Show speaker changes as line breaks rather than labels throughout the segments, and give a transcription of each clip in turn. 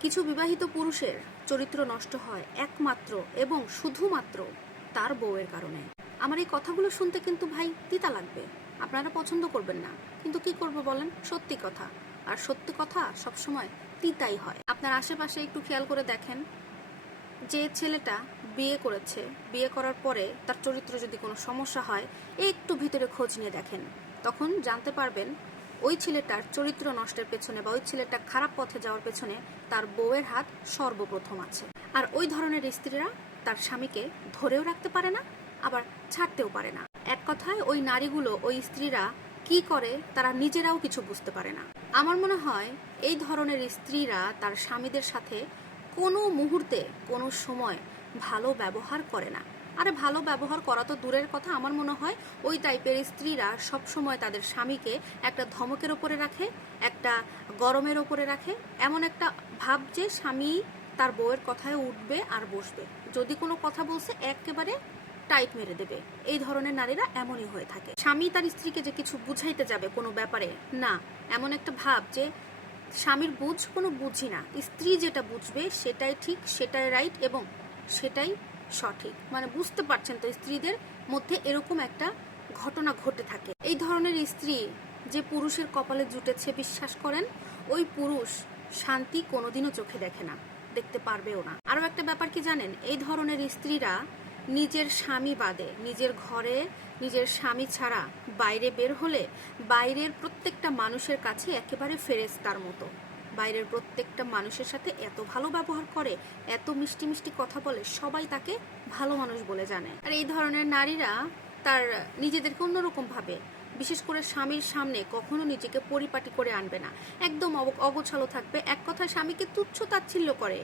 কিছু বিবাহিত পুরুষের চরিত্র নষ্ট হয় একমাত্র এবং শুধুমাত্র তার বউয়ের কারণে। আমার এই কথাগুলো শুনতে কিন্তু ভাই তিতা লাগবে। আপনারা পছন্দ করবেন না। কিন্তু কি করব বলেন? সত্যি কথা। আর সত্যি কথা সবসময় তিতাই হয়। আপনার আশেপাশে একটু খেয়াল করে দেখেন। যে ছেলেটা বিয়ে করেছে, বিয়ে করার পরে তার চরিত্র যদি কোনো সমস্যা হয়, একটু ভিতরে খোঁজ নিয়ে দেখেন। তখন জানতে পারবেন ওই ছেলেটার চরিত্র নষ্টের পেছনে বা ওই ছেলেটা খারাপ পথে যাওয়ার পেছনে তার বউয়ের হাত সর্বপ্রথম আছে। আর ওই ধরনের স্ত্রীরা তার স্বামীকে ধরেও রাখতে পারে না, আবার ছাড়তেও পারে না। এক কথায়, ওই নারীগুলো, ওই স্ত্রীরা কি করে তারা নিজেরাও কিছু বুঝতে পারে না। আমার মনে হয়, এই ধরনের স্ত্রীরা তার স্বামীদের সাথে কোনো মুহূর্তে, কোনো সময় ভালো ব্যবহার করে না। আরে ভালো ব্যবহার করা তো দূরের কথা, আমার মনে হয় ওই টাইপের স্ত্রীরা সব সময় তাদের স্বামীকে একটা ধমকের ওপরে রাখে, একটা গরমের ওপরে রাখে, এমন একটা ভাব যে স্বামী তার বউয়ের কথায় উঠবে আর বসবে। যদি কোনো কথা বলছে, একেবারে টাইট মেরে দেবে। এই ধরনের নারীরা এমনই হয়ে থাকে। স্বামী তার স্ত্রীকে যে কিছু বুঝাইতে যাবে কোনো ব্যাপারে, না। এমন একটা ভাব যে স্বামীর বুঝ কোনো বুঝি না। স্ত্রী যেটা বুঝবে সেটাই ঠিক, সেটাই রাইট এবং সেটাই সঠিক। মানে বুঝতে পারছেন তো, স্ত্রীদের মধ্যে এরকম একটা ঘটনা ঘটে থাকে। এই ধরনের স্ত্রী যে পুরুষের কপালে জুটেছে, বিশ্বাস করেন, ওই পুরুষ শান্তি কোনোদিনও চোখে দেখে না, দেখতে পারবেও না। আরও একটা ব্যাপার কি জানেন? এই ধরনের স্ত্রীরা নিজের স্বামী বাদে, নিজের ঘরে, নিজের স্বামী ছাড়া বাইরে বের হলে বাইরের প্রত্যেকটা মানুষের কাছে একেবারে ফেরেস্তার মতো। বাইরের প্রত্যেকটা মানুষের সাথে এত ভালো ব্যবহার করে, এত মিষ্টি মিষ্টি কথা বলে, সবাই তাকে ভালো মানুষ বলে জানে। আর এই ধরনের নারীরা তার নিজেদেরকে অন্যরকম ভাবে, বিশেষ করে স্বামীর সামনে কখনো নিজেকে পরিপাটি করে আনবে না। একদম অগোছালো থাকবে। এক কথায় স্বামীকে তুচ্ছ তাচ্ছিল্য করে,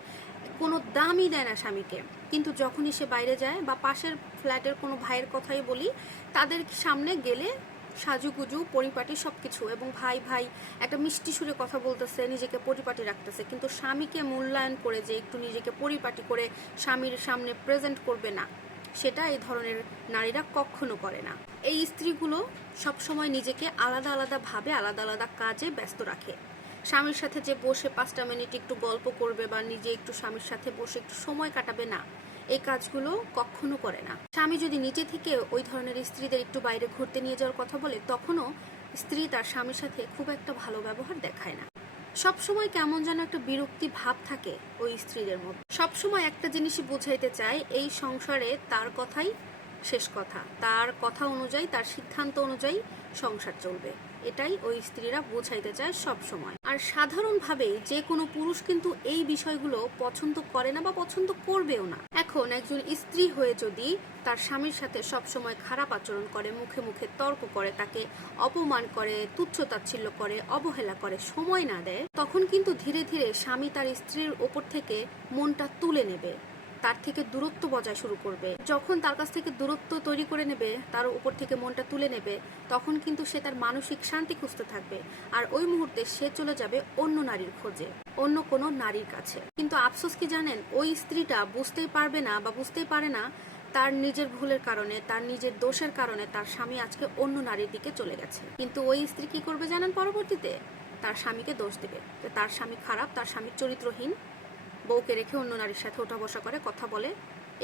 কোনো দামই দেয় না স্বামীকে। কিন্তু যখনই সে বাইরে যায় বা পাশের ফ্ল্যাটের কোনো ভাইয়ের কথাই বলি, তাদের সামনে গেলে সাজুগুজু, পরিপাটি সবকিছু এবং ভাই ভাই একটা মিষ্টি সুরে কথা বলতেছে, নিজেকে পরিপাটি রাখতেছে। কিন্তু স্বামীকে মূল্যায়ন করে যে একটু নিজেকে পরিপাটি করে স্বামীর সামনে প্রেজেন্ট করবে না, সেটা এই ধরনের নারীরা কখনো করে না। এই স্ত্রীগুলো সবসময় নিজেকে আলাদা আলাদা ভাবে, আলাদা আলাদা কাজে ব্যস্ত রাখে। স্বামীর সাথে যে বসে পাঁচটা মিনিট একটু গল্প করবে বা নিজে একটু স্বামীর সাথে বসে একটু সময় কাটাবে না। এই কাজগুলো কখনো করে না। স্বামী যদি নিজে থেকে ওই ধরনের স্ত্রীদের একটু বাইরে ঘুরতে নিয়ে যাওয়ার কথা বলে, তখনও স্ত্রী তার স্বামীর সাথে খুব একটা ভালো ব্যবহার দেখায় না। সবসময় কেমন যেন একটা বিরক্তি ভাব থাকে ওই স্ত্রীদের মধ্যে। সবসময় একটা জিনিসই বুঝাইতে চায়, এই সংসারে তার কথাই শেষ কথা। তার কথা অনুযায়ী, তার সিদ্ধান্ত অনুযায়ী সংসার চলবে। এটাই ওই স্ত্রীরা বোঝাইতে চায় সব সময়। আর সাধারণভাবে যে কোনো পুরুষ কিন্তু এই বিষয়গুলো পছন্দ করে না বা পছন্দ করবেও না। এখন একজন স্ত্রী হয়ে যদি তার স্বামীর সাথে সব সময় খারাপ আচরণ করে, মুখে মুখে তর্ক করে, তাকে অপমান করে, তুচ্ছ তাচ্ছিল্য করে, অবহেলা করে, সময় না দেয়, তখন কিন্তু ধীরে ধীরে স্বামী তার স্ত্রীর ওপর থেকে মনটা তুলে নেবে। তার থেকে দূরত্ব বজায় শুরু করবে। যখন তার কাছ থেকে দূরত্ব তৈরি করে নেবে, তার উপর থেকে মনটা তুলে নেবে, তখন কিন্তু সে তার মানসিক শান্তি খুঁজতে থাকবে। আর ওই মুহূর্তে সে চলে যাবে অন্য নারীর খোঁজে, অন্য কোনো নারীর কাছে। কিন্তু আফসোস কি জানেন? ওই স্ত্রীটা বুঝতেই পারবে না বা বুঝতেই পারে না তার নিজের ভুলের কারণে, তার নিজের দোষের কারণে তার স্বামী আজকে অন্য নারীর দিকে চলে গেছে। কিন্তু ওই স্ত্রী কি করবে জানেন পরবর্তীতে? তার স্বামীকে দোষ দেবে। তার স্বামী খারাপ, তার স্বামী চরিত্রহীন বউকে রেখে অন্য নারীর সাথে ওঠা বসা করে, কথা বলে,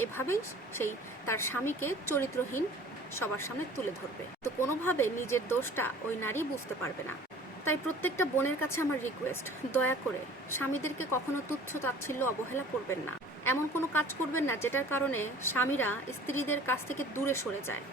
এভাবেই সেই তার স্বামীকে চরিত্রহীন সবার সামনে তুলে ধরবে। তো কোনোভাবে নিজের দোষটা ওই নারী বুঝতে পারবে না। তাই প্রত্যেকটা বোনের কাছে আমার রিকোয়েস্ট দয়া করে স্বামীদেরকে কখনো তুচ্ছ তাচ্ছিল্য অবহেলা করবেন না। এমন কোনো কাজ করবেন না যেটার কারণে স্বামীরা স্ত্রীদের কাছ থেকে দূরে সরে যায়।